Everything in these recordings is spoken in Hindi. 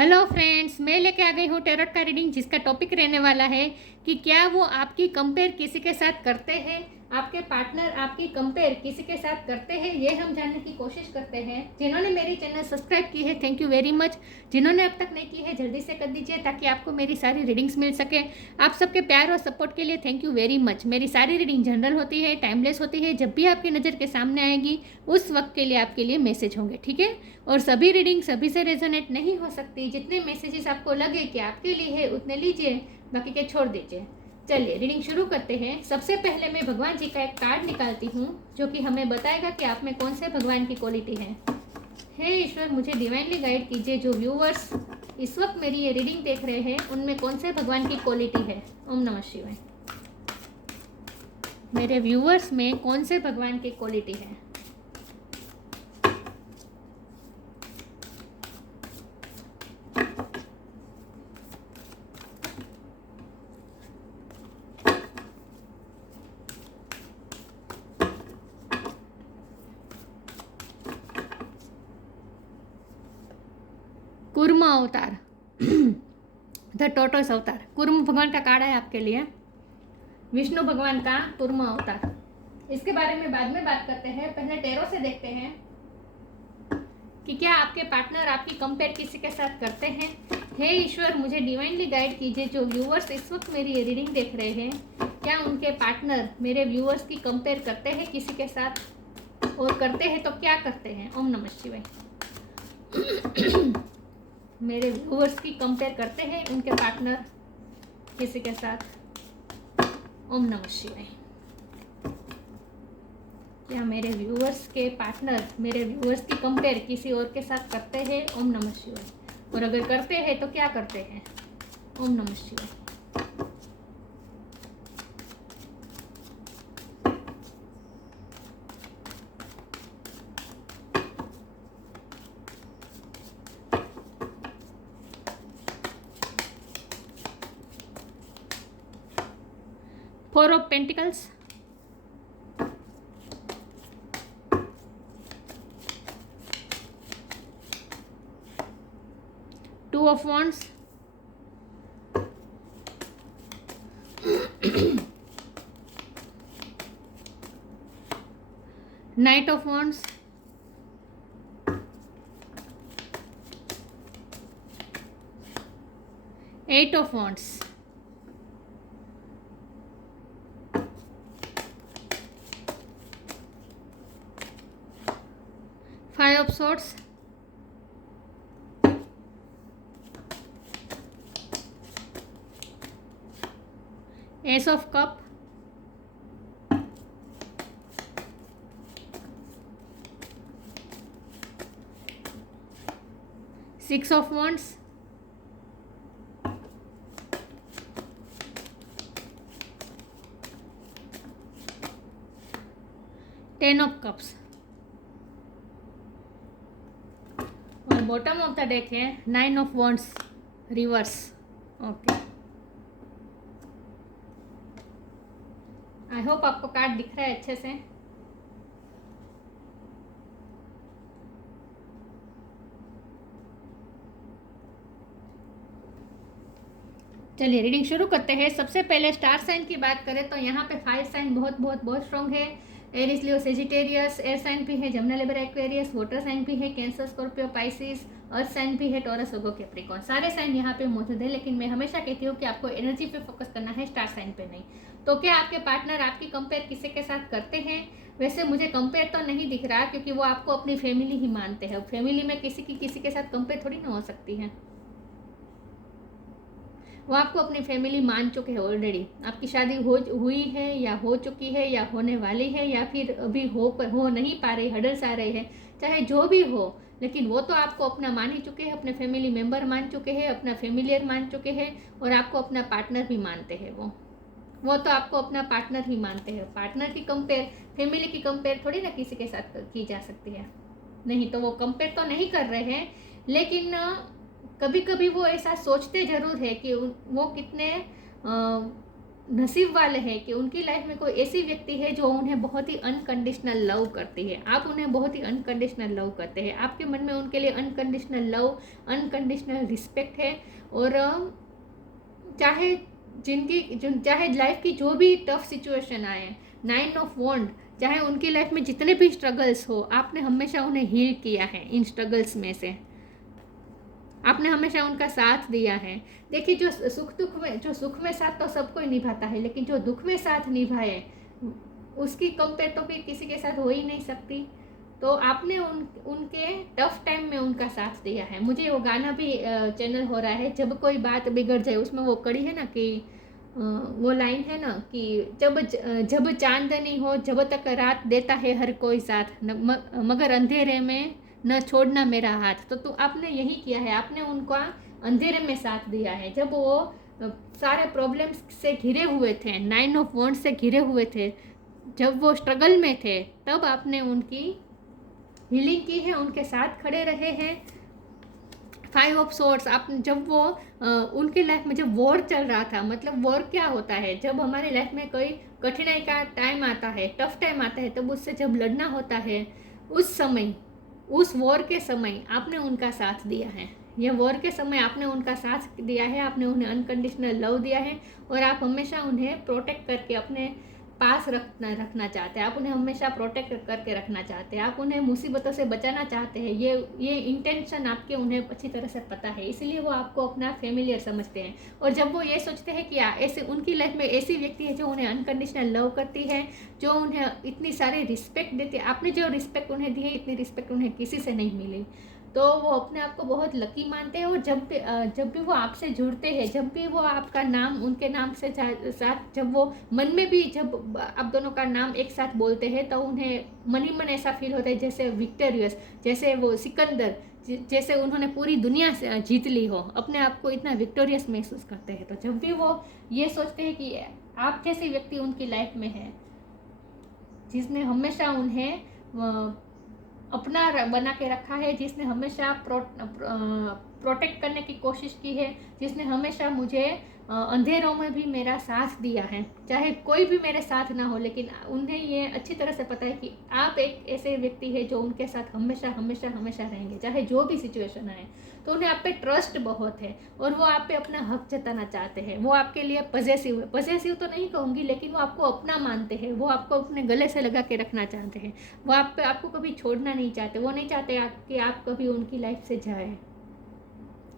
हेलो फ्रेंड्स, मैं लेके आ गई हूँ टैरोट का रीडिंग, जिसका टॉपिक रहने वाला है कि क्या वो आपकी कंपेयर किसी के साथ करते हैं, आपके पार्टनर आपकी कंपेयर किसी के साथ करते हैं, ये हम जानने की कोशिश करते हैं। जिन्होंने मेरी चैनल सब्सक्राइब की है, थैंक यू वेरी मच। जिन्होंने अब तक नहीं की है, जल्दी से कर दीजिए ताकि आपको मेरी सारी रीडिंग्स मिल सके। आप सबके प्यार और सपोर्ट के लिए थैंक यू वेरी मच। मेरी सारी रीडिंग जनरल होती है, टाइमलेस होती है। जब भी आपकी नज़र के सामने आएगी उस वक्त के लिए आपके लिए मैसेज होंगे, ठीक है। और सभी रीडिंग सभी से रेजोनेट नहीं हो सकती। जितने मैसेजेस आपको लगे कि आपके लिए है उतने लीजिए, बाकी के छोड़ दीजिए। चलिए रीडिंग शुरू करते हैं। सबसे पहले मैं भगवान जी का एक कार्ड निकालती हूँ जो कि हमें बताएगा कि आप में कौन से भगवान की क्वालिटी है। हे ईश्वर, मुझे डिवाइनली गाइड कीजिए। जो व्यूवर्स इस वक्त मेरी ये रीडिंग देख रहे हैं उनमें कौन से भगवान की क्वालिटी है। ओम नमः शिवाय। मेरे व्यूवर्स में कौन से भगवान की क्वालिटी है। कुर्म अवतार द टोटोस अवतार। कुर्म भगवान का कार्ड है आपके लिए। विष्णु भगवान का कुर्म अवतार, इसके बारे में बाद में बात करते हैं। पहले टैरो से देखते हैं कि क्या आपके पार्टनर आपकी कंपेयर किसी के साथ करते हैं। हे ईश्वर, मुझे डिवाइनली गाइड कीजिए। जो व्यूअर्स इस वक्त मेरी ये रीडिंग देख रहे हैं, क्या उनके पार्टनर मेरे व्यूअर्स की कंपेयर करते हैं किसी के साथ, और करते हैं तो क्या करते हैं। ओम नमः शिवाय। मेरे व्यूअर्स की कंपेयर करते हैं उनके पार्टनर किसी के साथ। ओम नमः शिवाय। क्या मेरे व्यूअर्स के पार्टनर मेरे व्यूअर्स की कंपेयर किसी और के साथ करते हैं। ओम नमः शिवाय। और अगर करते हैं तो क्या करते हैं। ओम नमः शिवाय। Four of pentacles, two of wands, knight of wands, eight of wands, five of swords, ace of cup, six of wands, ten of cups. और बॉटम ऑफ द डेक है nine of wands reverse. Okay, I hope आपको कार्ड दिख रहा है अच्छे से। चलिए रीडिंग शुरू करते हैं। सबसे पहले स्टार साइन की बात करें तो यहाँ पे फायर साइन बहुत बहुत बहुत स्ट्रॉन्ग है। Aries, Leo, Sagittarius. Air sign भी है Gemini, Libra, Aquarius. Water sign भी है Cancer, Scorpio, Pisces. Earth sign भी है टॉरस, वर्गो, कैप्रिकॉर्न। सारे साइन यहाँ पे मौजूद है, लेकिन मैं हमेशा कहती हूँ कि आपको एनर्जी पे फोकस करना है, स्टार साइन पे नहीं। तो क्या आपके पार्टनर आपकी कंपेयर किसी के साथ करते हैं। वैसे मुझे कंपेयर तो नहीं दिख रहा, क्योंकि वो आपको अपनी फैमिली ही मानते हैं। फैमिली में किसी की किसी के साथ कंपेयर थोड़ी ना हो सकती है। वो आपको अपनी फैमिली मान चुके हैं ऑलरेडी। आपकी शादी हुई है या हो चुकी है या होने वाली है, या फिर अभी हो नहीं पा रही, हडल्स आ रहे हैं, चाहे जो भी हो, लेकिन वो तो आपको अपना मान ही चुके हैं, अपने फैमिली मेम्बर मान चुके हैं, अपना फैमिलियर मान चुके हैं, और आपको अपना पार्टनर भी मानते हैं। वो तो आपको अपना पार्टनर ही मानते हैं। पार्टनर की कंपेयर, फैमिली की कंपेयर थोड़ी ना किसी के साथ की जा सकती है। नहीं तो वो कंपेयर तो नहीं कर रहे हैं, लेकिन कभी कभी वो ऐसा सोचते ज़रूर है कि वो कितने नसीब वाले हैं कि उनकी लाइफ में कोई ऐसी व्यक्ति है जो उन्हें बहुत ही अनकंडीशनल लव करती है। आप उन्हें बहुत ही अनकंडीशनल लव करते हैं, आपके मन में उनके लिए अनकंडीशनल लव, अनकंडीशनल रिस्पेक्ट है। और चाहे चाहे लाइफ की जो भी टफ सिचुएशन आए, 9 ऑफ वॉन्ड, चाहे उनकी लाइफ में जितने भी स्ट्रगल्स हो, आपने हमेशा उन्हें हील किया है। इन स्ट्रगल्स में से आपने हमेशा उनका साथ दिया है। देखिए, जो सुख में साथ तो सबको ही निभाता है, लेकिन जो दुख में साथ निभाए उसकी कंपेयर तो फिर किसी के साथ हो ही नहीं सकती। तो आपने उनके टफ टाइम में उनका साथ दिया है। मुझे वो गाना भी चैनल हो रहा है, जब कोई बात बिगड़ जाए, उसमें वो कड़ी है ना कि वो लाइन है ना कि जब चांदनी हो जब तक रात देता है हर कोई साथ, मगर अंधेरे में न छोड़ना मेरा हाथ। तो आपने यही किया है, आपने उनका अंधेरे में साथ दिया है। जब वो सारे प्रॉब्लम्स से घिरे हुए थे, 9 ऑफ वॉन्ड से घिरे हुए थे, जब वो स्ट्रगल में थे, तब आपने उनकी हीलिंग की है, उनके साथ खड़े रहे हैं। 5 ऑफ सोर्ड्स, आप जब वो उनकी लाइफ में जब वॉर चल रहा था, मतलब वॉर क्या होता है, जब हमारी लाइफ में कोई कठिनाई का टाइम आता है, टफ टाइम आता है, तब उससे जब लड़ना होता है, उस समय, उस वॉर के समय आपने उनका साथ दिया है। यह वॉर के समय आपने उनका साथ दिया है, आपने उन्हें अनकंडीशनल लव दिया है, और आप हमेशा उन्हें प्रोटेक्ट करके अपने पास रखना चाहते हैं। आप उन्हें हमेशा प्रोटेक्ट करके रखना चाहते हैं, आप उन्हें मुसीबतों से बचाना चाहते हैं। ये इंटेंशन आपके उन्हें अच्छी तरह से पता है, इसलिए वो आपको अपना फेमिलियर समझते हैं। और जब वो ये सोचते हैं कि ऐसे उनकी लाइफ में ऐसी व्यक्ति है जो उन्हें अनकंडीशनल लव करती है, जो उन्हें इतनी सारी रिस्पेक्ट देती है, आपने जो रिस्पेक्ट उन्हें दी है, इतनी रिस्पेक्ट उन्हें किसी से नहीं मिली, तो वो अपने आप को बहुत लकी मानते हैं। और जब भी वो आपसे जुड़ते हैं, जब भी वो आपका नाम उनके नाम से साथ, जब वो मन में भी जब आप दोनों का नाम एक साथ बोलते हैं, तो उन्हें मन ही मन ऐसा फील होता है जैसे विक्टोरियस, जैसे वो सिकंदर, जैसे उन्होंने पूरी दुनिया से जीत ली हो, अपने आप को इतना विक्टोरियस महसूस करते हैं। तो जब भी वो ये सोचते हैं कि आप जैसी व्यक्ति उनकी लाइफ में है, जिसने हमेशा उन्हें अपना बना के रखा है, जिसने हमेशा प्रोटेक्ट करने की कोशिश की है, जिसने हमेशा मुझे अंधेरों में भी मेरा साथ दिया है, चाहे कोई भी मेरे साथ ना हो, लेकिन उन्हें ये अच्छी तरह से पता है कि आप एक ऐसे व्यक्ति है जो उनके साथ हमेशा हमेशा हमेशा रहेंगे, चाहे जो भी सिचुएशन आए। तो उन्हें आप पे ट्रस्ट बहुत है, और वो आप पे अपना हक जताना चाहते हैं। वो आपके लिए पजेसिव तो नहीं कहूँगी, लेकिन वो आपको अपना मानते हैं, वो आपको अपने गले से लगा के रखना चाहते हैं। वो आपको कभी छोड़ना नहीं चाहते, वो नहीं चाहते कि आप कभी उनकी लाइफ से जाए,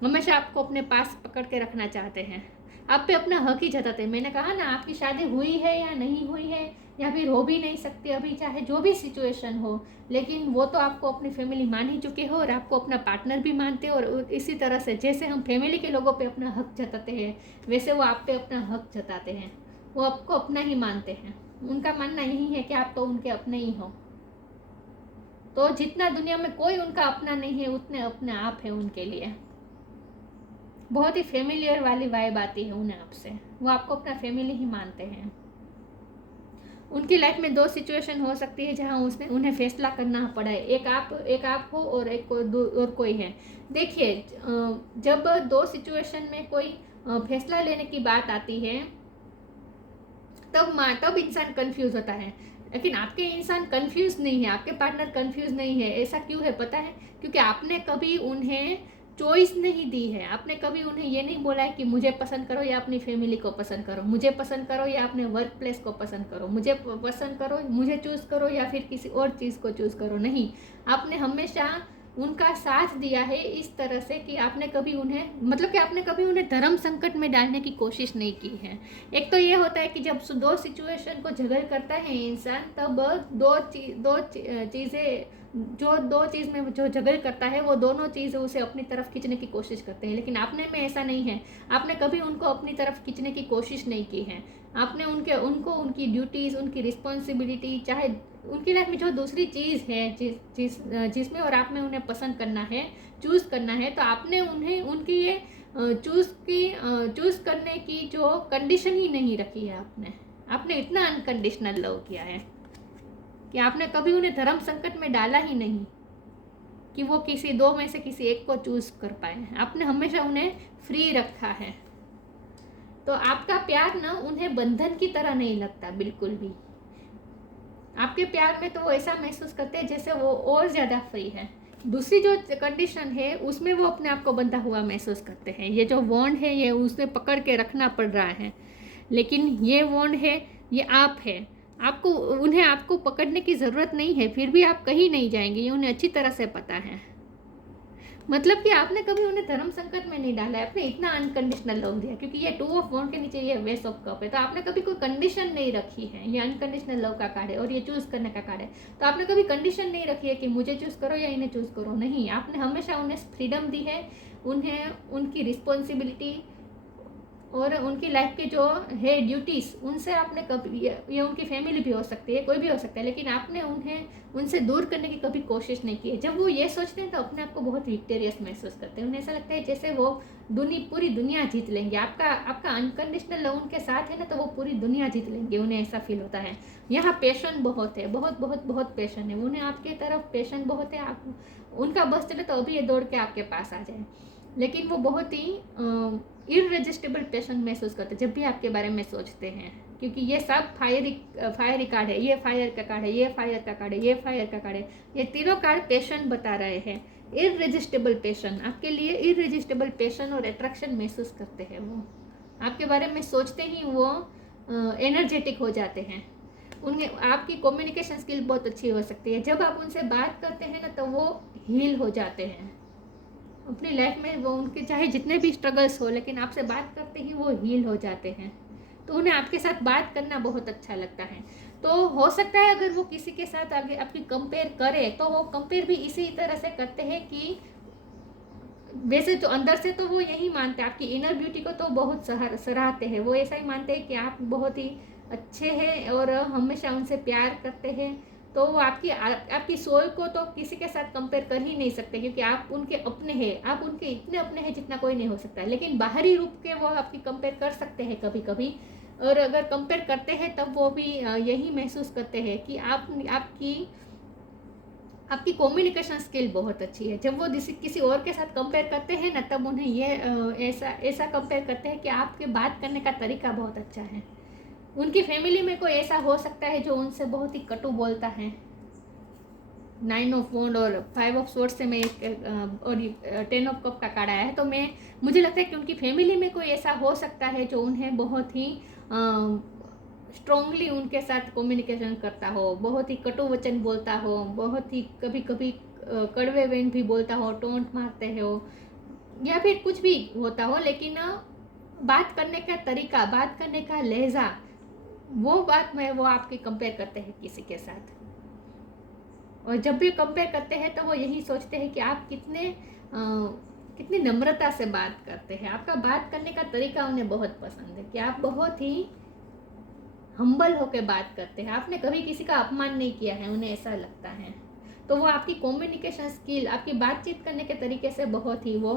हमेशा आपको अपने पास पकड़ के रखना चाहते हैं, आप पे अपना हक ही जताते हैं। मैंने कहा ना, आपकी शादी हुई है या नहीं हुई है, या फिर हो भी नहीं सकती अभी, चाहे जो भी सिचुएशन हो, लेकिन वो तो आपको अपनी फैमिली मान ही चुके हो, और आपको अपना पार्टनर भी मानते हो। और इसी तरह से जैसे हम फैमिली के लोगों पे अपना हक जताते हैं, वैसे वो आप पे अपना हक जताते हैं, वो आपको अपना ही मानते हैं। उनका मानना यही है कि आप तो उनके अपने ही हो। तो जितना दुनिया में कोई उनका अपना नहीं है, उतने अपने आप है उनके लिए। बहुत ही फेमिलियर वाली वाइब आती है उन्हें आपसे, वो आपको अपना फैमिली ही मानते हैं। उनकी लाइफ में 2 सिचुएशन हो सकती है जहां उन्हें फैसला करना पड़ा है, एक आप हो और और कोई है। देखिए, जब 2 सिचुएशन में कोई फैसला लेने की बात आती है, तब इंसान कंफ्यूज होता है। लेकिन आपके इंसान कंफ्यूज नहीं है, आपके पार्टनर कंफ्यूज नहीं है। ऐसा क्यों है पता है? क्योंकि आपने कभी उन्हें चॉइस नहीं दी है। आपने कभी उन्हें ये नहीं बोला है कि मुझे पसंद करो या अपनी फैमिली को पसंद करो, मुझे पसंद करो या अपने वर्क प्लेस को पसंद करो, मुझे पसंद करो, मुझे चूज़ करो या फिर किसी और चीज़ को चूज़ करो। नहीं, आपने हमेशा उनका साथ दिया है इस तरह से कि आपने कभी उन्हें, मतलब कि आपने कभी उन्हें धर्म संकट में डालने की कोशिश नहीं की है। एक तो ये होता है कि जब 2 सिचुएशन को जगल करता है इंसान, तब दो चीज़ें, जो 2 चीज़ में जो जगल करता है, वो दोनों चीज़ उसे अपनी तरफ खींचने की कोशिश करते हैं। लेकिन आपने में ऐसा नहीं है, आपने कभी उनको अपनी तरफ खींचने की कोशिश नहीं की है। आपने उनको उनकी ड्यूटीज़, उनकी रिस्पॉन्सिबिलिटी, चाहे उनकी लाइफ में जो दूसरी चीज़ है जिसमें और आप में उन्हें पसंद करना है, चूज़ करना है, तो आपने उन्हें उनकी ये चूज़ करने की जो कंडीशन ही नहीं रखी है। आपने इतना अनकंडीशनल लव किया है कि आपने कभी उन्हें धर्म संकट में डाला ही नहीं कि वो किसी 2 में से किसी एक को चूज़ कर पाए। आपने हमेशा उन्हें फ्री रखा है। तो आपका प्यार ना उन्हें बंधन की तरह नहीं लगता बिल्कुल भी। आपके प्यार में तो वो ऐसा महसूस करते हैं जैसे वो और ज़्यादा फ्री है। दूसरी जो कंडीशन है उसमें वो अपने आप को बंधा हुआ महसूस करते हैं। ये जो बॉन्ड है ये उसे पकड़ के रखना पड़ रहा है, लेकिन ये बॉन्ड है, ये आप है। आपको उन्हें आपको पकड़ने की ज़रूरत नहीं है, फिर भी आप कहीं नहीं जाएंगे, ये उन्हें अच्छी तरह से पता है। मतलब कि आपने कभी उन्हें धर्म संकट में नहीं डाला है, आपने इतना अनकंडीशनल लव दिया, क्योंकि ये 2 ऑफ वॉन्ड के नीचे ये वेस ऑफ कप है। तो आपने कभी कोई कंडीशन नहीं रखी है। ये अनकंडीशनल लव का कार्ड है और ये चूज करने का कार्ड है। तो आपने कभी कंडीशन नहीं रखी है कि मुझे चूज करो या इन्हें चूज करो। नहीं, आपने हमेशा उन्हें फ्रीडम दी है, उन्हें उनकी रिस्पॉन्सिबिलिटी और उनकी लाइफ के जो है ड्यूटीज़, उनसे आपने कभी, ये उनकी फैमिली भी हो सकती है, कोई भी हो सकता है, लेकिन आपने उन्हें उनसे दूर करने की कभी कोशिश नहीं की है। जब वो ये सोचते हैं तो अपने आप को बहुत विक्टोरियस महसूस करते हैं। उन्हें ऐसा लगता है जैसे वो पूरी दुनिया जीत लेंगे। आपका अनकंडीशनल लव उनके साथ है ना, तो वो पूरी दुनिया जीत लेंगे, उन्हें ऐसा फील होता है। यहाँ पैशन बहुत है, बहुत बहुत बहुत पैशन है उन्हें, आपके तरफ पैशन बहुत है। आप उनका बस चले तो अभी ये दौड़ के आपके पास आ जाए, लेकिन वो बहुत ही इररेजिस्टिबल पैशन महसूस करते हैं जब भी आपके बारे में सोचते हैं, क्योंकि ये सब फायर कार्ड है। ये फायर का कार्ड है, ये फायर का कार्ड है, ये फायर का कार्ड है। ये तीनों कार्ड पैशन बता रहे हैं, इररेजिस्टिबल पैशन। आपके लिए इररेजिस्टिबल पैशन और अट्रैक्शन महसूस करते हैं। वो आपके बारे में सोचते ही वो एनर्जेटिक हो जाते हैं। उन्हें आपकी कम्युनिकेशन स्किल बहुत अच्छी हो सकती है। जब आप उनसे बात करते हैं ना, तो वो हील हो जाते हैं अपनी लाइफ में। वो उनके चाहे जितने भी स्ट्रगल्स हो, लेकिन आपसे बात करते ही वो हील हो जाते हैं। तो उन्हें आपके साथ बात करना बहुत अच्छा लगता है। तो हो सकता है अगर वो किसी के साथ आगे आपकी कंपेयर करे, तो वो कंपेयर भी इसी तरह से करते हैं कि वैसे तो अंदर से तो वो यही मानते हैं, आपकी इनर ब्यूटी को तो बहुत सराहते हैं। वो ऐसा ही मानते हैं कि आप बहुत ही अच्छे हैं और हमेशा उनसे प्यार करते हैं। तो वो आपकी सोल को तो किसी के साथ कंपेयर कर ही नहीं सकते, क्योंकि आप उनके अपने हैं। आप उनके इतने अपने हैं जितना कोई नहीं हो सकता। लेकिन बाहरी रूप के वो आपकी कंपेयर कर सकते हैं कभी कभी, और अगर कंपेयर करते हैं तब वो भी यही महसूस करते हैं कि आपकी कम्युनिकेशन स्किल बहुत अच्छी है। जब वो किसी और के साथ कंपेयर करते हैं ना, तब उन्हें ये ऐसा कंपेयर करते हैं कि आपके बात करने का तरीका बहुत अच्छा है। उनकी फैमिली में कोई ऐसा हो सकता है जो उनसे बहुत ही कटु बोलता है। 9 ऑफ वॉन्ड और 5 ऑफ स्वॉर्ड्स से मैं और 10 ऑफ कप का कार्ड आया है। तो मुझे लगता है कि उनकी फैमिली में कोई ऐसा हो सकता है जो उन्हें बहुत ही स्ट्रांगली उनके साथ कम्युनिकेशन करता हो, बहुत ही कटु वचन बोलता हो, बहुत ही कभी कभी कड़वे वेन भी बोलता हो, टोंट मारते हो, या फिर कुछ भी होता हो, लेकिन बात करने का तरीका, बात करने का लहजा, वो बात में वो आपकी कंपेयर करते हैं किसी के साथ। और जब भी कंपेयर करते हैं तो वो यही सोचते हैं कि आप कितनी नम्रता से बात करते हैं। आपका बात करने का तरीका उन्हें बहुत पसंद है कि आप बहुत ही हम्बल होकर बात करते हैं। आपने कभी किसी का अपमान नहीं किया है, उन्हें ऐसा लगता है। तो वो आपकी कम्युनिकेशन स्किल, आपकी बातचीत करने के तरीके से बहुत ही वो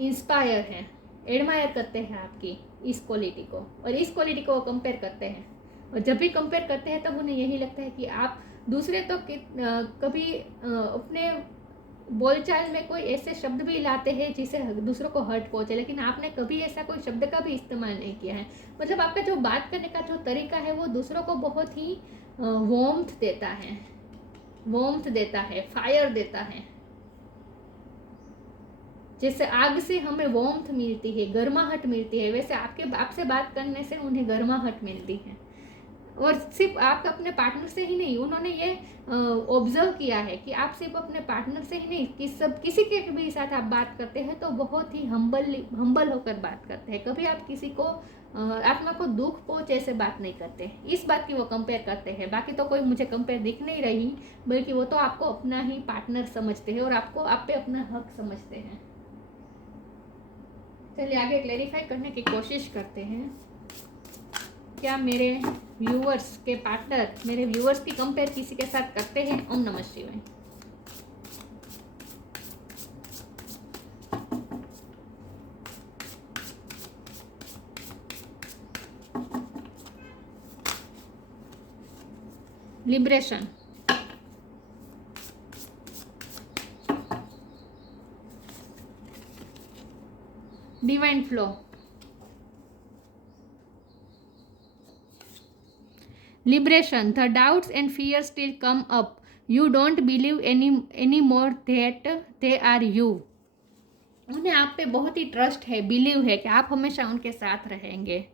इंस्पायर है, एडमायर करते हैं आपकी इस क्वालिटी को, और इस क्वालिटी को वो कंपेयर करते हैं। और जब भी कंपेयर करते हैं तब उन्हें यही लगता है कि आप दूसरे तो कभी अपने बोलचाल में कोई ऐसे शब्द भी लाते हैं जिसे दूसरों को हर्ट पहुंचे, लेकिन आपने कभी ऐसा कोई शब्द का भी इस्तेमाल नहीं किया है। मतलब आपका जो बात करने का जो तरीका है वो दूसरों को बहुत ही वार्मथ देता है, फायर देता है। जैसे आग से हमें वार्मथ मिलती है, गर्माहट मिलती है, वैसे आपसे बात करने से उन्हें गर्माहट मिलती है। और सिर्फ आप अपने पार्टनर से ही नहीं, उन्होंने ये ऑब्जर्व किया है कि आप सिर्फ अपने पार्टनर से ही नहीं, किसी के भी साथ आप बात करते हैं तो बहुत ही हम्बल होकर बात करते हैं। कभी आप किसी को आत्मा को दुख पहुंचे ऐसे बात नहीं करते। इस बात की वो कंपेयर करते हैं। बाकी तो कोई मुझे कंपेयर दिख नहीं रही, बल्कि वो तो आपको अपना ही पार्टनर समझते हैं और आप पे अपना हक समझते हैं। चलिए आगे क्लैरिफाई करने की कोशिश करते हैं। क्या मेरे व्यूअर्स के पार्टनर मेरे व्यूअर्स की कंपेयर किसी के साथ करते हैं? ओम नमः शिवाय। Liberation, divine flow, liberation, the doubts and fear still come up, you don't believe any more that they are you. उन्हें आप पे बहुत ही ट्रस्ट है, बिलीव है कि आप हमेशा उनके साथ रहेंगे,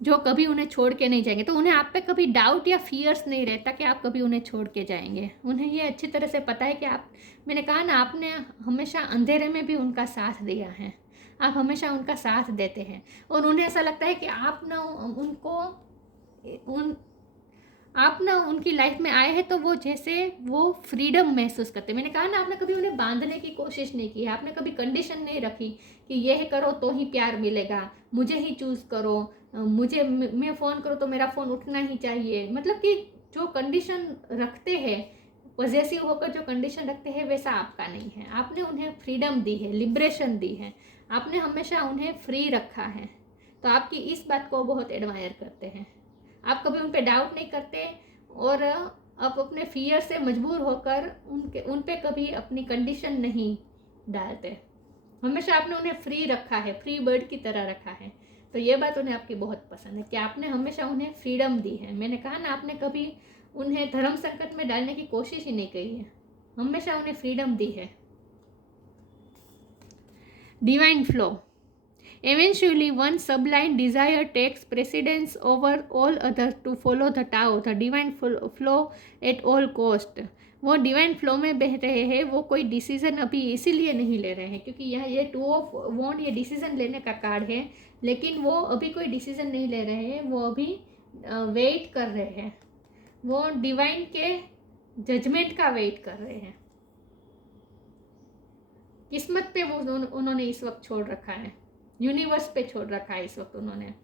जो कभी उन्हें छोड़ के नहीं जाएंगे। तो उन्हें आप पे कभी डाउट या फियर्स नहीं रहता कि आप कभी उन्हें छोड़ के जाएंगे। उन्हें ये अच्छी तरह से पता है कि आप, मैंने कहा ना, आपने हमेशा अंधेरे में भी उनका साथ दिया है, आप हमेशा उनका साथ देते हैं। और उन्हें ऐसा लगता है कि आप ना उनको आप ना उनकी लाइफ में आए हैं तो वो जैसे वो फ्रीडम महसूस करते हैं। मैंने कहा ना, आपने कभी उन्हें बांधने की कोशिश नहीं की है, आपने कभी कंडीशन नहीं रखी कि यह करो तो ही प्यार मिलेगा, मुझे ही चूज़ करो, मुझे, मैं फ़ोन करूँ तो मेरा फ़ोन उठना ही चाहिए। मतलब कि जो कंडीशन रखते हैं, पॉजेसिव होकर जो कंडीशन रखते हैं, वैसा आपका नहीं है। आपने उन्हें फ्रीडम दी है, लिबरेशन दी है, आपने हमेशा उन्हें फ्री रखा है। तो आपकी इस बात को बहुत एडमायर करते हैं। आप कभी उन पे डाउट नहीं करते और आप अपने फियर से मजबूर होकर उन पे कभी अपनी कंडीशन नहीं डालते। हमेशा आपने उन्हें फ्री रखा है, फ्री बर्ड की तरह रखा है। तो ये बात उन्हें आपकी बहुत पसंद है कि आपने हमेशा उन्हें फ्रीडम दी है। मैंने कहा ना, आपने कभी उन्हें धर्म संकट में डालने की कोशिश ही नहीं की है, हमेशा उन्हें फ्रीडम दी है। Divine flow, eventually one sublime desire takes precedence over all others to follow the Tao, the divine flow at all cost। वो डिवाइन फ्लो में बह रहे हैं, वो कोई डिसीजन अभी इसीलिए नहीं ले रहे हैं क्योंकि यह ये 2 ऑफ वॉन्ड ये डिसीजन लेने का कार्ड है, लेकिन वो अभी कोई डिसीजन नहीं ले रहे हैं, वो अभी वेट कर रहे हैं, वो डिवाइन के जजमेंट का वेट कर रहे हैं। किस्मत पे वो उन्होंने इस वक्त छोड़ रखा है, यूनिवर्स पे छोड़ रखा है इस वक्त उन्होंने,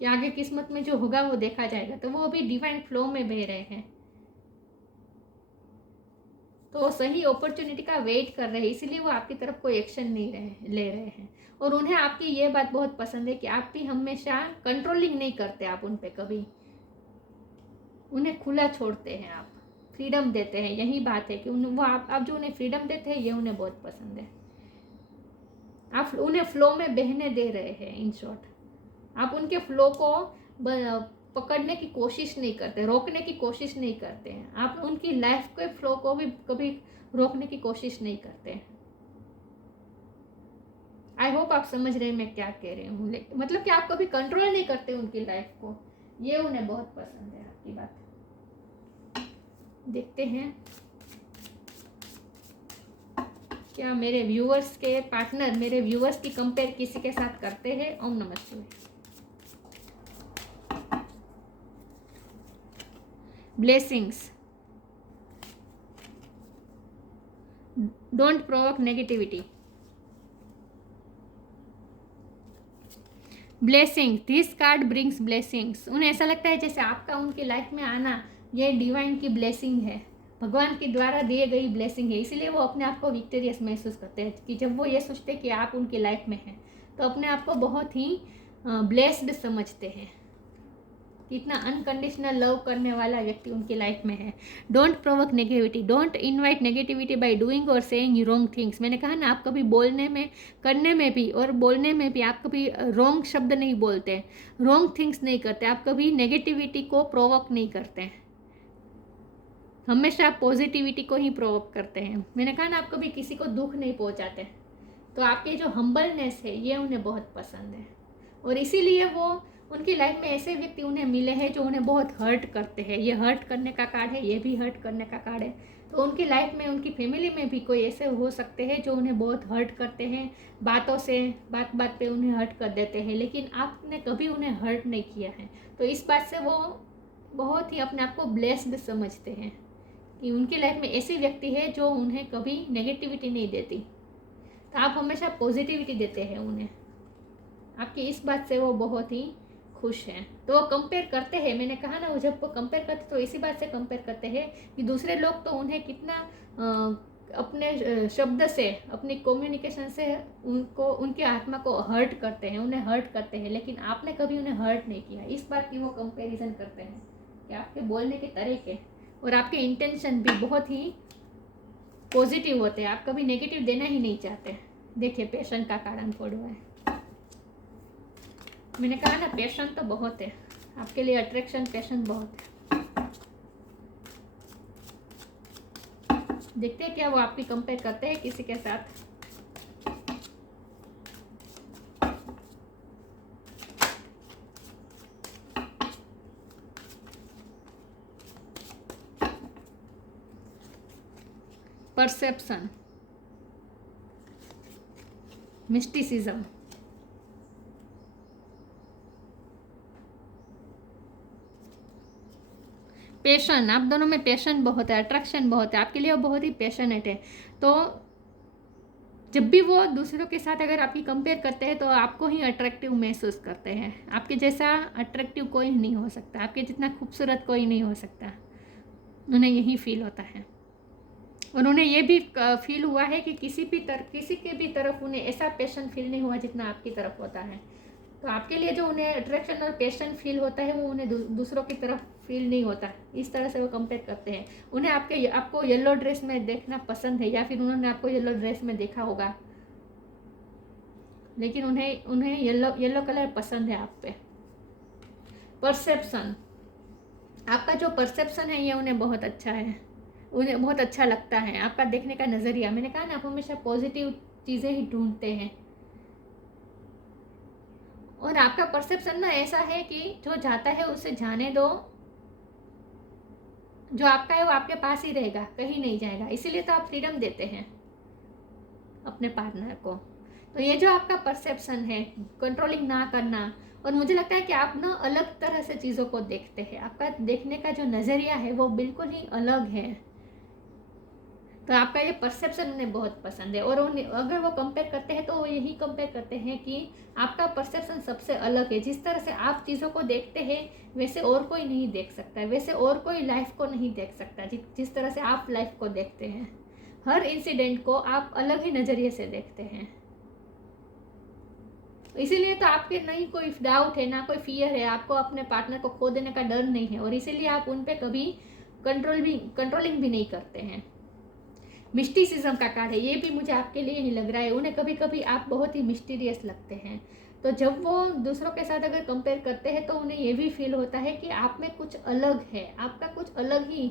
कि आगे किस्मत में जो होगा वो देखा जाएगा। तो वो अभी डिवाइन फ्लो में बह रहे हैं, तो वो सही अपॉर्चुनिटी का वेट कर रहे हैं, इसीलिए वो आपकी तरफ कोई एक्शन नहीं ले रहे हैं। और उन्हें आपकी ये बात बहुत पसंद है कि आप भी हमेशा कंट्रोलिंग नहीं करते, आप उन पे कभी, उन्हें खुला छोड़ते हैं, आप फ्रीडम देते हैं। यही बात है कि वो आप जो उन्हें फ्रीडम देते हैं, ये उन्हें बहुत पसंद है। आप उन्हें फ्लो में बहने दे रहे हैं। इन शॉर्ट, आप उनके फ्लो को पकड़ने की कोशिश नहीं करते, रोकने की कोशिश नहीं करते हैं। आप उनकी लाइफ के फ्लो को भी कभी रोकने की कोशिश नहीं करते हैं। आई होप आप समझ रहे हैं मैं क्या कह रही हूँ। मतलब कि आप कभी कंट्रोल नहीं करते उनकी लाइफ को, ये उन्हें बहुत पसंद है आपकी बात। देखते हैं क्या मेरे व्यूअर्स के पार्टनर मेरे व्यूअर्स की कंपेयर किसी के साथ करते हैं। ओम नमः शिवाय। Blessings, don't provoke negativity. Blessing, this card brings blessings. उन्हें ऐसा लगता है जैसे आपका उनकी लाइफ में आना ये डिवाइन की ब्लेसिंग है, भगवान के द्वारा दिए गई ब्लेसिंग है। इसीलिए वो अपने आप को विक्टोरियस महसूस करते हैं कि जब वो ये सोचते हैं कि आप उनकी लाइफ में हैं, तो अपने आप को बहुत ही ब्लेस्ड समझते हैं। कितना अनकंडीशनल लव करने वाला व्यक्ति उनकी लाइफ में है। Don't provoke negativity, don't invite negativity by doing और सेइंग रॉन्ग थिंग्स। मैंने कहा ना, आप कभी बोलने में, करने में भी और बोलने में भी आप कभी रॉन्ग शब्द नहीं बोलते, रॉन्ग थिंग्स नहीं करते, आप कभी नेगेटिविटी को प्रोवोक नहीं करते, हमेशा आप पॉजिटिविटी को ही प्रोवोक करते हैं। मैंने कहा ना, आप कभी किसी को दुख नहीं पहुंचाते। तो आपके जो हम्बलनेस है ये उन्हें बहुत पसंद है, और इसीलिए वो उनकी लाइफ में ऐसे व्यक्ति उन्हें मिले हैं जो उन्हें बहुत हर्ट करते हैं। ये हर्ट करने का कार्ड है, ये भी हर्ट करने का कार्ड है। तो उनकी लाइफ में, उनकी फैमिली में भी कोई ऐसे हो सकते हैं जो उन्हें बहुत हर्ट करते हैं, बातों से, बात बात पे उन्हें हर्ट कर देते हैं, लेकिन आपने कभी उन्हें हर्ट नहीं किया है। तो इस बात से वो बहुत ही अपने आप को ब्लेस्ड समझते हैं कि उनकी लाइफ में ऐसी व्यक्ति है जो उन्हें कभी नेगेटिविटी नहीं देती। तो आप हमेशा पॉजिटिविटी देते हैं उन्हें। आपकी इस बात से वो बहुत ही खुश हैं। तो वो कंपेयर करते हैं, मैंने कहा ना, वो जब वो कंपेयर करते तो इसी बात से कंपेयर करते हैं कि दूसरे लोग तो उन्हें कितना अपने शब्द से, अपनी कम्युनिकेशन से उनको, उनकी आत्मा को हर्ट करते हैं, उन्हें हर्ट करते हैं, लेकिन आपने कभी उन्हें हर्ट नहीं किया। इस बात की वो कंपेरिजन करते हैं कि आपके बोलने के तरीके और आपके इंटेंशन भी बहुत ही पॉजिटिव होते हैं, आप कभी नेगेटिव देना ही नहीं चाहते। देखिए, पैशन का कारण फोड़ हुआ है। मैंने कहा ना, पैशन तो बहुत है। आपके लिए अट्रैक्शन पैशन बहुत है। देखते हैं क्या वो आपकी कंपेयर करते हैं किसी के साथ। परसेप्शन, मिस्टिसिज्म, पैशन, आप दोनों में पैशन बहुत है, अट्रैक्शन बहुत है, आपके लिए वो बहुत ही पैशनेट है। तो जब भी वो दूसरों के साथ अगर आपकी कंपेयर करते हैं तो आपको ही अट्रैक्टिव महसूस करते हैं। आपके जैसा अट्रैक्टिव कोई नहीं हो सकता, आपके जितना खूबसूरत कोई नहीं हो सकता, उन्हें यही फील होता है। और उन्हें ये भी फील हुआ है कि किसी के भी तरफ उन्हें ऐसा पैशन फील नहीं हुआ जितना आपकी तरफ होता है। तो आपके लिए जो उन्हें अट्रैक्शन और पैशन फील होता है वो उन्हें दूसरों की तरफ फील नहीं होता। इस तरह से वो कंपेयर करते हैं। उन्हें आपको येलो ड्रेस में देखना पसंद है, या फिर उन्होंने आपको येलो ड्रेस में देखा होगा, लेकिन उन्हें येलो कलर पसंद है आप पे। परसेप्शन, आपका जो परसेप्शन है ये उन्हें बहुत अच्छा है, उन्हें बहुत अच्छा लगता है आपका देखने का नज़रिया। मैंने कहा ना, आप हमेशा पॉजिटिव चीज़ें ही ढूंढते हैं। और आपका परसेप्शन ना ऐसा है कि जो जाता है उसे जाने दो, जो आपका है वो आपके पास ही रहेगा, कहीं नहीं जाएगा। इसीलिए तो आप फ्रीडम देते हैं अपने पार्टनर को। तो ये जो आपका परसेप्शन है, कंट्रोलिंग ना करना, और मुझे लगता है कि आप ना अलग तरह से चीज़ों को देखते हैं। आपका देखने का जो नज़रिया है वो बिल्कुल ही अलग है। तो आपका ये परसेप्शन उन्हें बहुत पसंद है। और अगर वो कंपेयर करते हैं तो वो यही कंपेयर करते हैं कि आपका परसेप्शन सबसे अलग है। जिस तरह से आप चीज़ों को देखते हैं वैसे और कोई नहीं देख सकता, वैसे और कोई लाइफ को नहीं देख सकता जिस तरह से आप लाइफ को देखते हैं। हर इंसिडेंट को आप अलग ही नज़रिए से देखते हैं। इसीलिए तो आपके नहीं कोई डाउट है, ना कोई फियर है, आपको अपने पार्टनर को खो देने का डर नहीं है। और इसीलिए आप उन पर कभी कंट्रोलिंग भी नहीं करते हैं। मिस्टिसिज्म का कार्ड है, ये भी मुझे आपके लिए ही लग रहा है। उन्हें कभी कभी आप बहुत ही मिस्टीरियस लगते हैं। तो जब वो दूसरों के साथ अगर कंपेयर करते हैं तो उन्हें ये भी फील होता है कि आप में कुछ अलग है, आपका कुछ अलग ही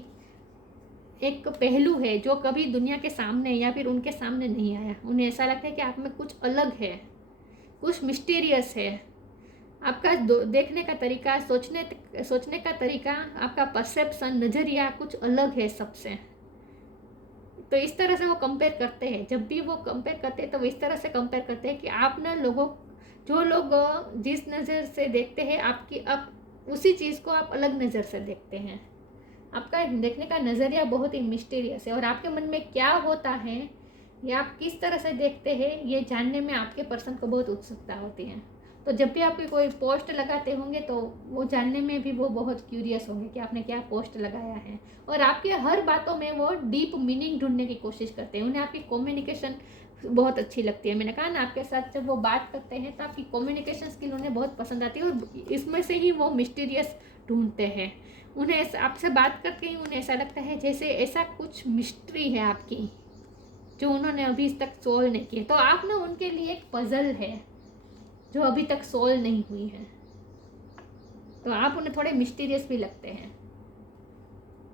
एक पहलू है जो कभी दुनिया के सामने या फिर उनके सामने नहीं आया। उन्हें ऐसा लगता है कि आप में कुछ अलग है, कुछ मिस्टीरियस है। आपका देखने का तरीका, सोचने का तरीका, आपका परसेप्शन, नज़रिया कुछ अलग है सबसे। तो इस तरह से वो कंपेयर करते हैं। जब भी वो कंपेयर करते हैं तो इस तरह से कंपेयर करते हैं कि आप ना जो लोग जिस नज़र से देखते हैं आप उसी चीज़ को आप अलग नज़र से देखते हैं। आपका देखने का नज़रिया बहुत ही मिस्टीरियस है। और आपके मन में क्या होता है या आप किस तरह से देखते हैं ये जानने में आपके पर्सन को बहुत उत्सुकता होती है। तो जब भी आपकी कोई पोस्ट लगाते होंगे तो वो जानने में भी वो बहुत क्यूरियस होंगे कि आपने क्या पोस्ट लगाया है। और आपके हर बातों में वो डीप मीनिंग ढूंढने की कोशिश करते हैं। उन्हें आपकी कम्युनिकेशन बहुत अच्छी लगती है। मैंने कहा ना, आपके साथ जब वो बात करते हैं तो आपकी कम्युनिकेशन स्किल उन्हें बहुत पसंद आती है। और इसमें से ही वो मिस्टीरियस ढूंढते हैं। उन्हें आपसे बात करके ही उन्हें ऐसा लगता है जैसे ऐसा कुछ मिस्ट्री है आपकी जो उन्होंने अभी तक सोल्व नहीं की है। तो आप ना उनके लिए एक पजल है जो अभी तक सोल्व नहीं हुई है। तो आप उन्हें थोड़े मिस्टीरियस भी लगते हैं।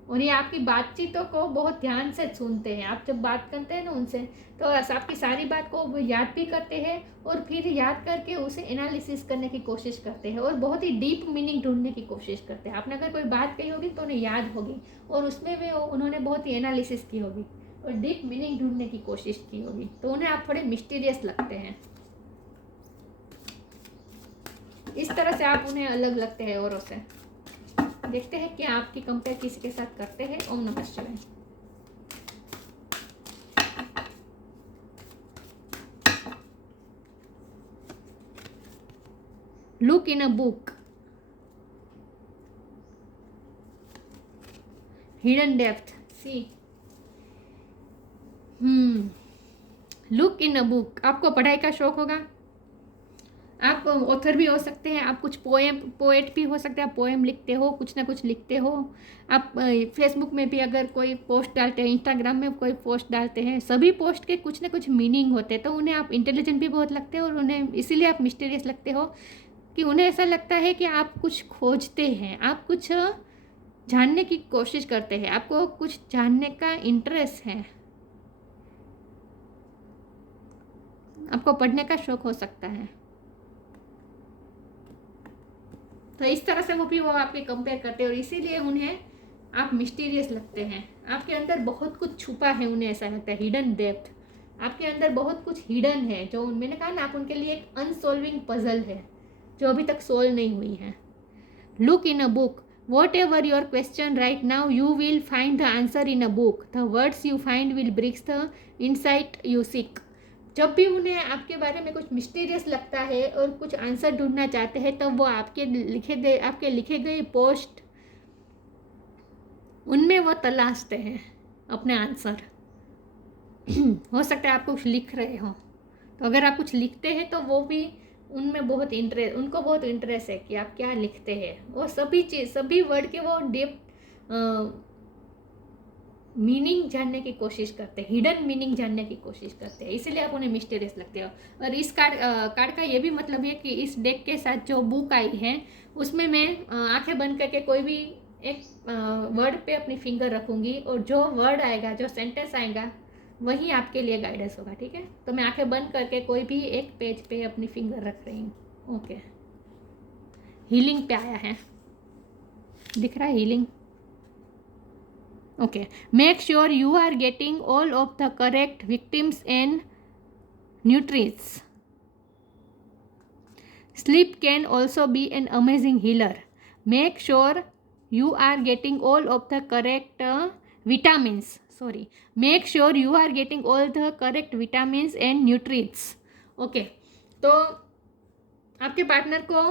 और ये आपकी बातचीतों को बहुत ध्यान से सुनते हैं। आप जब बात करते हैं ना उनसे तो आपकी सारी बात को वो याद भी करते हैं और फिर याद करके उसे एनालिसिस करने की कोशिश करते हैं और बहुत ही डीप मीनिंग ढूंढने की कोशिश करते हैं। आपने अगर कोई बात कही होगी तो उन्हें याद होगी और उसमें भी उन्होंने बहुत ही एनालिसिस की होगी और डीप मीनिंग ढूंढने की कोशिश की होगी। तो उन्हें आप थोड़े मिस्टीरियस लगते हैं। इस तरह से आप उन्हें अलग लगते हैं औरों से। देखते हैं क्या आपकी कंपेयर किसी के साथ करते हैं। ओम नमः शिवाय। Look in a book, hidden depth, see. Look in a book. आपको पढ़ाई का शौक होगा, आप ऑथर भी हो सकते हैं, आप कुछ पोएट भी हो सकते हैं। आप पोएम लिखते हो, कुछ ना कुछ लिखते हो। आप फेसबुक में भी अगर कोई पोस्ट डालते हैं, इंस्टाग्राम में कोई पोस्ट डालते हैं, सभी पोस्ट के कुछ ना कुछ मीनिंग होते हैं। तो उन्हें आप इंटेलिजेंट भी बहुत लगते हो और उन्हें इसीलिए आप मिस्टीरियस लगते हो कि उन्हें ऐसा लगता है कि आप कुछ खोजते हैं, आप कुछ जानने की कोशिश करते हैं, आपको कुछ जानने का इंटरेस्ट है, आपको पढ़ने का शौक हो सकता है। तो इस तरह से वो आपके कंपेयर करते हैं और इसीलिए उन्हें आप मिस्टीरियस लगते हैं। आपके अंदर बहुत कुछ छुपा है, उन्हें ऐसा लगता है, हिडन डेप्थ। आपके अंदर बहुत कुछ हिडन है, जो मैंने कहा ना, आप उनके लिए एक अनसॉल्विंग पजल है जो अभी तक सोल्व नहीं हुई है। Look in a book, what ever your question right now, you will find the answer in a book, the words you find will brings the insight you seek. जब भी उन्हें आपके बारे में कुछ मिस्टीरियस लगता है और कुछ आंसर ढूंढना चाहते हैं, तब वो आपके लिखे गए पोस्ट, उनमें वो तलाशते हैं अपने आंसर। हो सकता है आप कुछ लिख रहे हो, तो अगर आप कुछ लिखते हैं तो वो भी उनको बहुत इंटरेस्ट है कि आप क्या लिखते हैं। वो सभी वर्ड के वो डेप्थ मीनिंग जानने की कोशिश करते हैं, हिडन मीनिंग जानने की कोशिश करते हैं, इसीलिए आप उन्हें मिस्टीरियस लगते हो। और इस कार्ड का ये भी मतलब है कि इस डेक के साथ जो बुक आई है उसमें मैं आंखें बंद करके कोई भी एक वर्ड पे अपनी फिंगर रखूँगी और जो वर्ड आएगा, जो सेंटेंस आएगा, वही आपके लिए गाइडेंस होगा। ठीक है, तो मैं आंखें बंद करके कोई भी एक पेज पे अपनी फिंगर रख रही हूँ। ओके, हीलिंग पे आया है, दिख रहा है healing. Okay, make sure you are getting all of the correct victims and nutrients. Sleep can also be an amazing healer. Make sure you are getting all of the correct vitamins. Make sure you are getting all the correct vitamins and nutrients. Okay, तो आपके पार्टनर को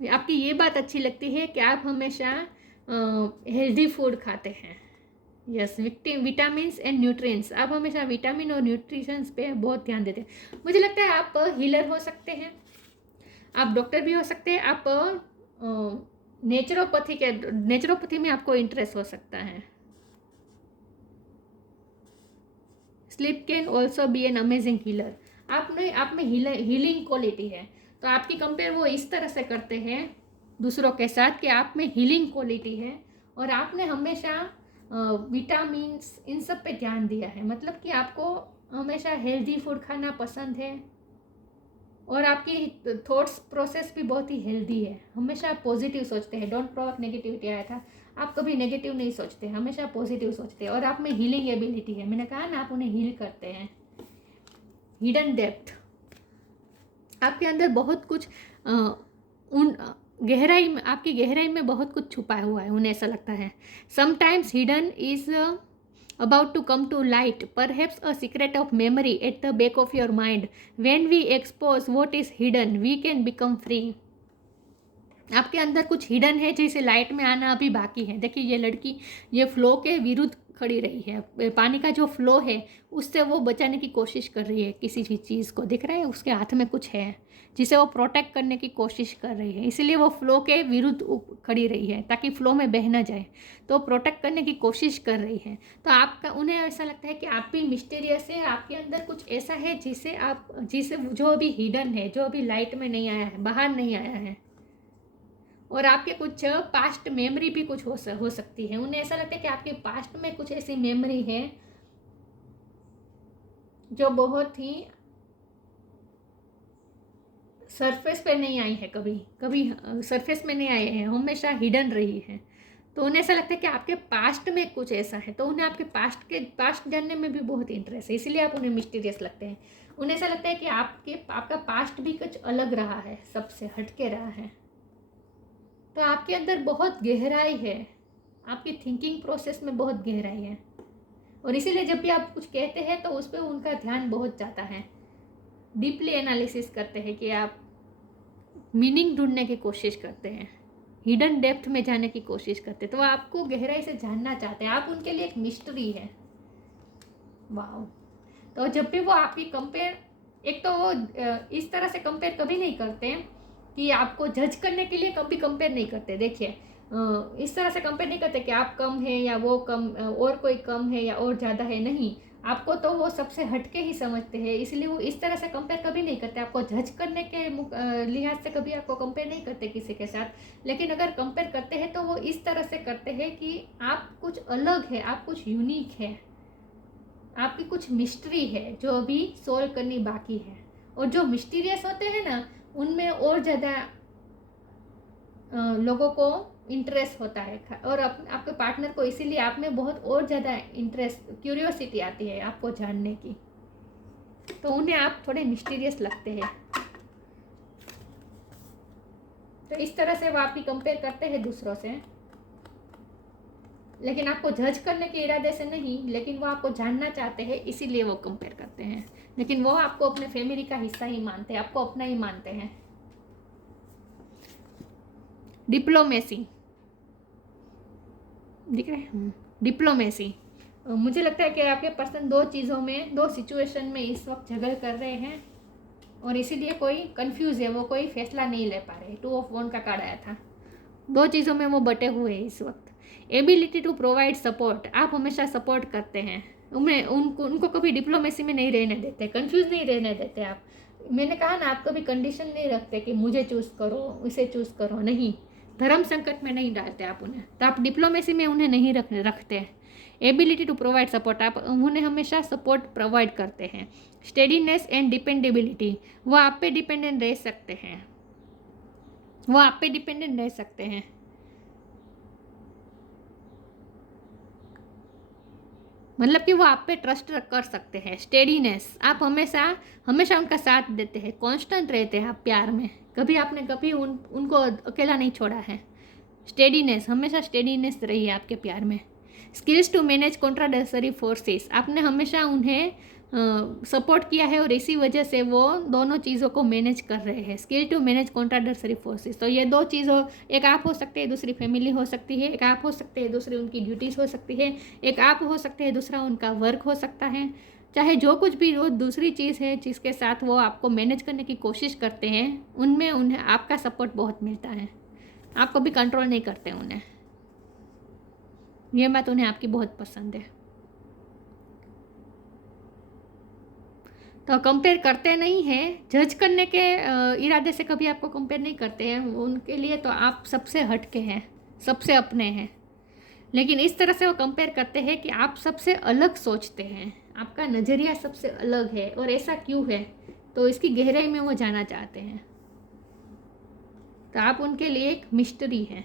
आपकी ये बात अच्छी लगती है कि आप हमेशा हेल्दी फूड खाते हैं। यस, विटामिन्स एंड न्यूट्रिएंट्स, आप हमेशा विटामिन और न्यूट्रिशंस पे बहुत ध्यान देते हैं। मुझे लगता है आप हीलर हो सकते हैं, आप डॉक्टर भी हो सकते हैं, आप नेचुरोपैथी में आपको इंटरेस्ट हो सकता है। Sleep can also be an amazing healer. आप में हीलिंग क्वालिटी है, तो आपकी कंपेयर वो इस तरह से करते हैं दूसरों के साथ कि आप में हीलिंग क्वालिटी है और आपने हमेशा विटामिन्स इन सब पे ध्यान दिया है। मतलब कि आपको हमेशा हेल्दी फूड खाना पसंद है और आपकी थॉट्स प्रोसेस भी बहुत ही हेल्दी है। हमेशा आप पॉजिटिव सोचते हैं, डोंट प्रोवोक नेगेटिविटी आया था, आप कभी नेगेटिव नहीं सोचते, हमेशा पॉजिटिव सोचते हैं। और आप में हीलिंग एबिलिटी है, मैंने कहा ना, आप उन्हें हील करते हैं। हिडन डेप्थ, आपके अंदर बहुत कुछ आपकी गहराई में बहुत कुछ छुपा हुआ है, उन्हें ऐसा लगता है। Sometimes hidden is about to come to light, perhaps a secret of memory at the back of your mind. When we expose what is hidden, we can become free. आपके अंदर कुछ हिडन है जिसे लाइट में आना अभी बाकी है। देखिए, ये लड़की ये फ्लो के विरुद्ध खड़ी रही है, पानी का जो फ्लो है उससे वो बचाने की कोशिश कर रही है किसी भी चीज़ को। दिख रहा है, उसके हाथ में कुछ है जिसे वो प्रोटेक्ट करने की कोशिश कर रही है, इसलिए वो फ्लो के विरुद्ध खड़ी रही है ताकि फ्लो में बह ना जाए, तो प्रोटेक्ट करने की कोशिश कर रही है। तो उन्हें ऐसा लगता है कि आप भी मिस्टीरियस है, आपके अंदर कुछ ऐसा है जिसे जो अभी हिडन है, जो अभी लाइट में नहीं आया है, बाहर नहीं आया है। और आपके कुछ पास्ट मेमोरी भी कुछ हो सकती है। उन्हें ऐसा लगता है कि आपके पास्ट में कुछ ऐसी मेमोरी है जो बहुत ही सरफेस पे नहीं आई है, कभी सरफेस में नहीं आई है, हमेशा हिडन रही है। तो उन्हें ऐसा लगता है कि आपके पास्ट में कुछ ऐसा है, तो उन्हें आपके पास्ट जानने में भी बहुत इंटरेस्ट है, इसीलिए आप उन्हें मिस्टीरियस लगते हैं। उन्हें ऐसा लगता है कि आपका पास्ट भी कुछ अलग रहा है, सबसे हटके रहा है। तो आपके अंदर बहुत गहराई है, आपकी थिंकिंग प्रोसेस में बहुत गहराई है, और इसीलिए जब भी आप कुछ कहते हैं तो उस पर उनका ध्यान बहुत जाता है। डीपली एनालिसिस करते हैं कि आप मीनिंग ढूंढने की कोशिश करते हैं, हिडन डेप्थ में जाने की कोशिश करते हैं, तो आपको गहराई से जानना चाहते हैं, आप उनके लिए एक मिस्ट्री है। वाह। तो जब भी वो आपकी कंपेयर, एक तो वो इस तरह से कंपेयर कभी नहीं करते हैं कि आपको जज करने के लिए कभी कंपेयर नहीं करते। देखिए, इस तरह से कंपेयर नहीं करते कि आप कम है या वो कम और कोई कम है या और ज़्यादा है, नहीं। आपको तो वो सबसे हटके ही समझते हैं, इसलिए वो इस तरह से कंपेयर कभी नहीं करते। आपको जज करने के लिहाज से कभी आपको कंपेयर नहीं करते किसी के साथ। लेकिन अगर कंपेयर करते हैं तो वो इस तरह से करते हैं कि आप कुछ अलग है, आप कुछ यूनिक है, आपकी कुछ मिस्ट्री है जो अभी सोल्व करनी बाकी है। और जो मिस्टीरियस होते हैं ना, उनमें और ज़्यादा लोगों को इंटरेस्ट होता है, और आपके पार्टनर को इसीलिए आप में बहुत और ज़्यादा इंटरेस्ट, क्यूरियोसिटी आती है आपको जानने की। तो उन्हें आप थोड़े मिस्टीरियस लगते हैं। तो इस तरह से वो आपकी कंपेयर करते हैं दूसरों से, लेकिन आपको जज करने के इरादे से नहीं, लेकिन वो आपको जानना चाहते हैं, इसीलिए वो कंपेयर करते हैं। लेकिन वो आपको अपने फैमिली का हिस्सा ही मानते हैं, आपको अपना ही मानते हैं। डिप्लोमेसी दिख रहा है, डिप्लोमेसी। मुझे लगता है कि आपके पर्सन दो चीज़ों में, दो सिचुएशन में इस वक्त झगड़ कर रहे हैं, और इसीलिए कोई कंफ्यूज है, वो कोई फैसला नहीं ले पा रहे। 2 ऑफ वन का कार्ड आया था। दो चीज़ों में वो बटे हुए हैं इस वक्त। एबिलिटी टू प्रोवाइड सपोर्ट, आप हमेशा सपोर्ट करते हैं, उनको कभी डिप्लोमेसी में नहीं रहने देते, कंफ्यूज नहीं रहने देते आप। मैंने कहा ना, आप कभी कंडीशन नहीं रखते कि मुझे चूज़ करो, इसे चूज़ करो, नहीं, धर्म संकट में नहीं डालते आप उन्हें। तो आप डिप्लोमेसी में उन्हें नहीं रखते। एबिलिटी टू प्रोवाइड सपोर्ट, आप उन्हें हमेशा सपोर्ट प्रोवाइड करते हैं। स्टेडीनेस एंड डिपेंडेबिलिटी, वो आप पे डिपेंडेंट रह सकते हैं, वो आप पे डिपेंडेंट रह सकते हैं। मतलब कि वो आप पे ट्रस्ट कर सकते हैं। स्टेडीनेस, आप हमेशा हमेशा उनका साथ देते हैं, कांस्टेंट रहते हैं आप प्यार में, कभी आपने कभी उनको अकेला नहीं छोड़ा है। स्टेडीनेस, हमेशा स्टेडीनेस रही है आपके प्यार में। Skills to manage contradictory forces, आपने हमेशा उन्हें सपोर्ट किया है, और इसी वजह से वो दोनों चीज़ों को मैनेज कर रहे हैं। Skill to manage contradictory forces, तो ये दो चीज़ों, एक आप हो सकते हैं, दूसरी फैमिली हो सकती है। एक आप हो सकते हैं, दूसरी उनकी ड्यूटीज़ हो सकती है। एक आप हो सकते हैं, दूसरा उनका वर्क हो सकता है। चाहे जो कुछ भी वो दूसरी चीज़ है जिसके साथ वो आपको मैनेज करने की कोशिश करते हैं, उनमें उन्हें आपका सपोर्ट बहुत मिलता है। आप कभी कंट्रोल नहीं करते उन्हें, ये बात उन्हें आपकी बहुत पसंद है। तो कंपेयर करते नहीं हैं, जज करने के इरादे से कभी आपको कंपेयर नहीं करते हैं। उनके लिए तो आप सबसे हटके हैं, सबसे अपने हैं। लेकिन इस तरह से वो कंपेयर करते हैं कि आप सबसे अलग सोचते हैं, आपका नज़रिया सबसे अलग है, और ऐसा क्यों है, तो इसकी गहराई में वो जाना चाहते हैं। तो आप उनके लिए एक मिस्ट्री हैं।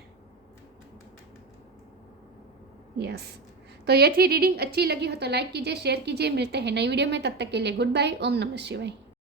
यस। तो ये थी रीडिंग। अच्छी लगी हो तो लाइक कीजिए, शेयर कीजिए। मिलते हैं नई वीडियो में, तब तक के लिए गुड बाय। ओम नमः शिवाय।